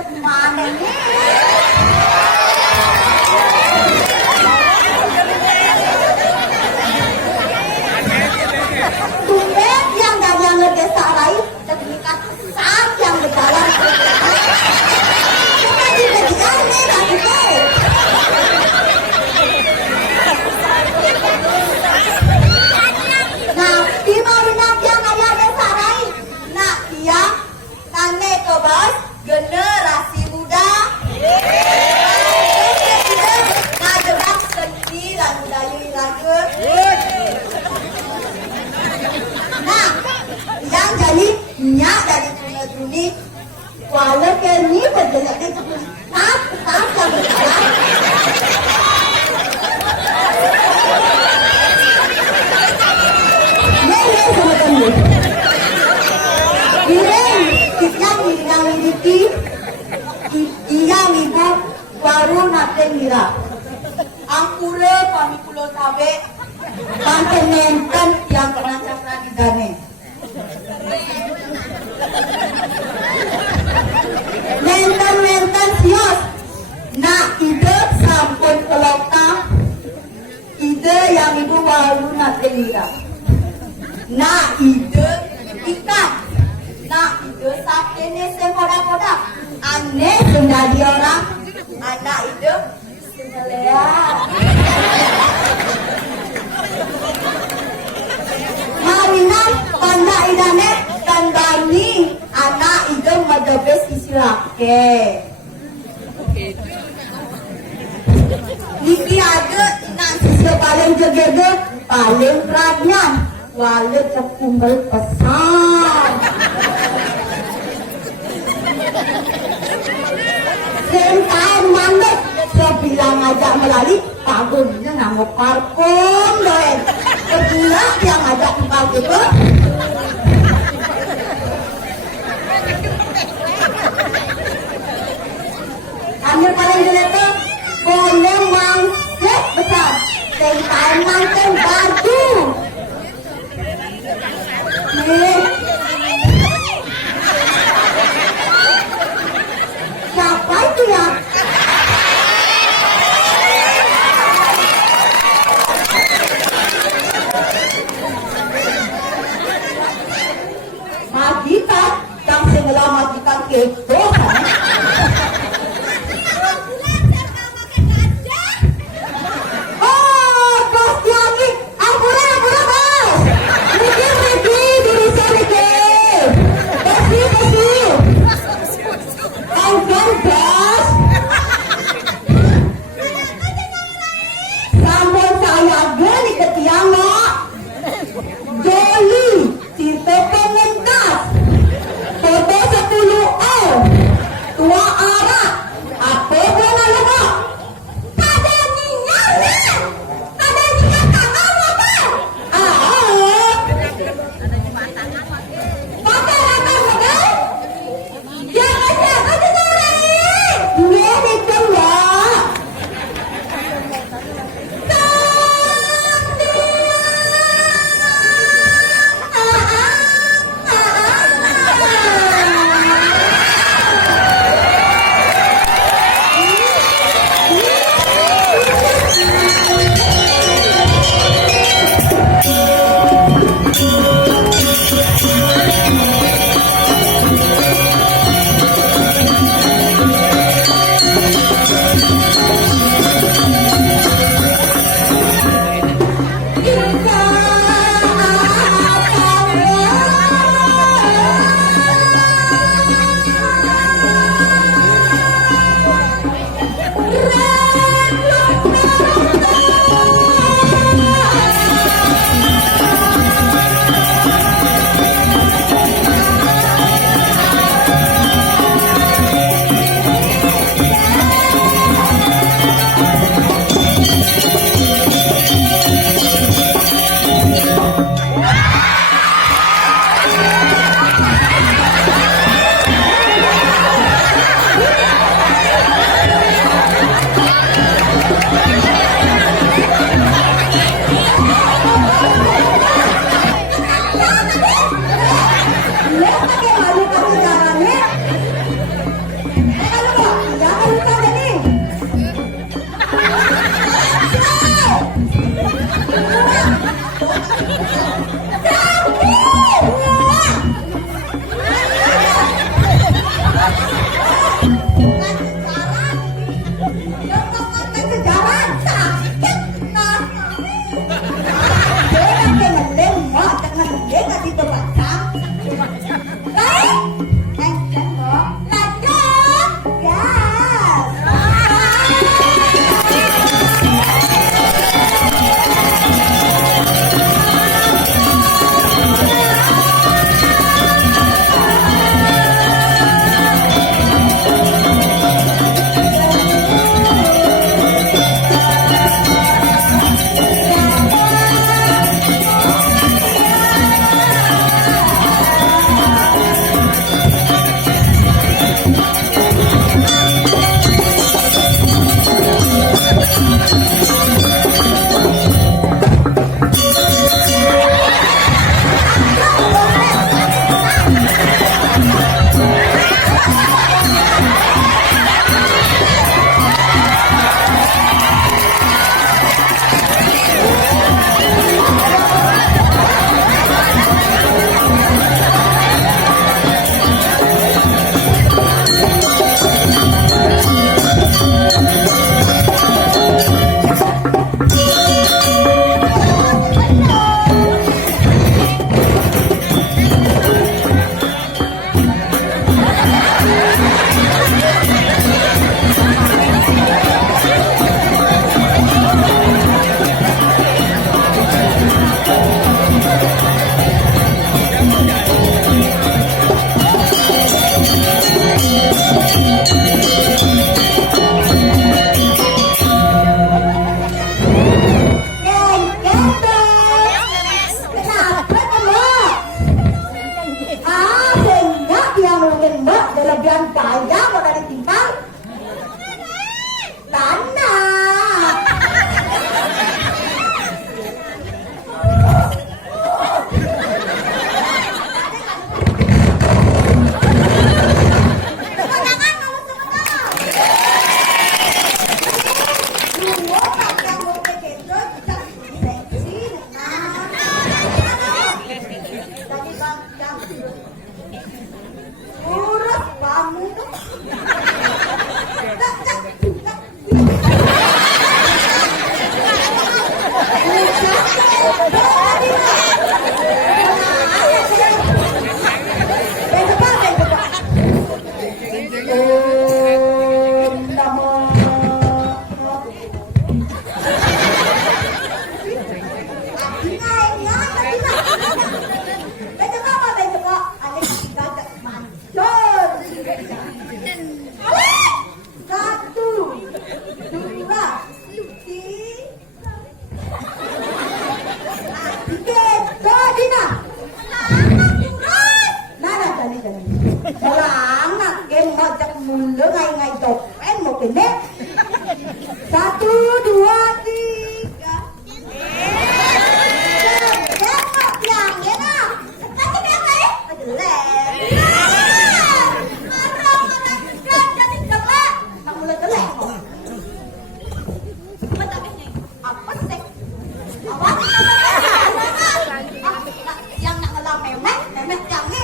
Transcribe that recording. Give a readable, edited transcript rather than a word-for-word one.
cek mana nih? Tumben yang dagang ngedesa rai terlihat saat yang berjalan. Nah, di mana yang ayah desa rai? Nah, dia tane ke bos generasi muda. Ngajerak seni dan budaya raga. Nah, yang jadi nyak dari tuni walau kini berjalan di tuni tak yang berjalan. Ini sebetulnya. Yang miliki iya ibu baru nate mira angkure kami pulau sabe pantai nenten yang kena cakra di dane nenten sios nak ide sampun kelota ide yang ibu baru nate mira nak ide ikan nak ide sakene sekodak-kodak aneh menjadi orang anak ide senelea marinan tanda idane tandani anak ide madabes isilake niki ada nak siswa paling jegege paling perhatian walau cekumbel pesan Sentai mandek sebilang ajak melalui pagunnya nggak parkom doen kebelah yang ajak tempat itu ambil paling jelek boleh mangkuk besar sentai mangkuk baju nih siapa itu ya? Magita yang menyelamatkan kita. Oh, bos lagi. Ampura bos. Miki diri saya Besi. Angkat bos. Sampun saya geli ke tiang Joli, Tito Pementas, Foto 10O, Tua Arab, apa pernah lupa? Ada nyanya, ada nyanya tangan apa? Pakai rata apa? Jangan siapa seseorang. Dia ditolak. Lihat bagaimana caranya. Malah anak game ngajak mulu ngai-ngai topeng mau kene. 1, 2, 3. Tengok yang ya nak. Nanti bilang lagi. Jelek. Marah kan jadi jelek. Nak mulai jelek. Apa sih? Apa? Yang nak ngelam memek, memek jangan.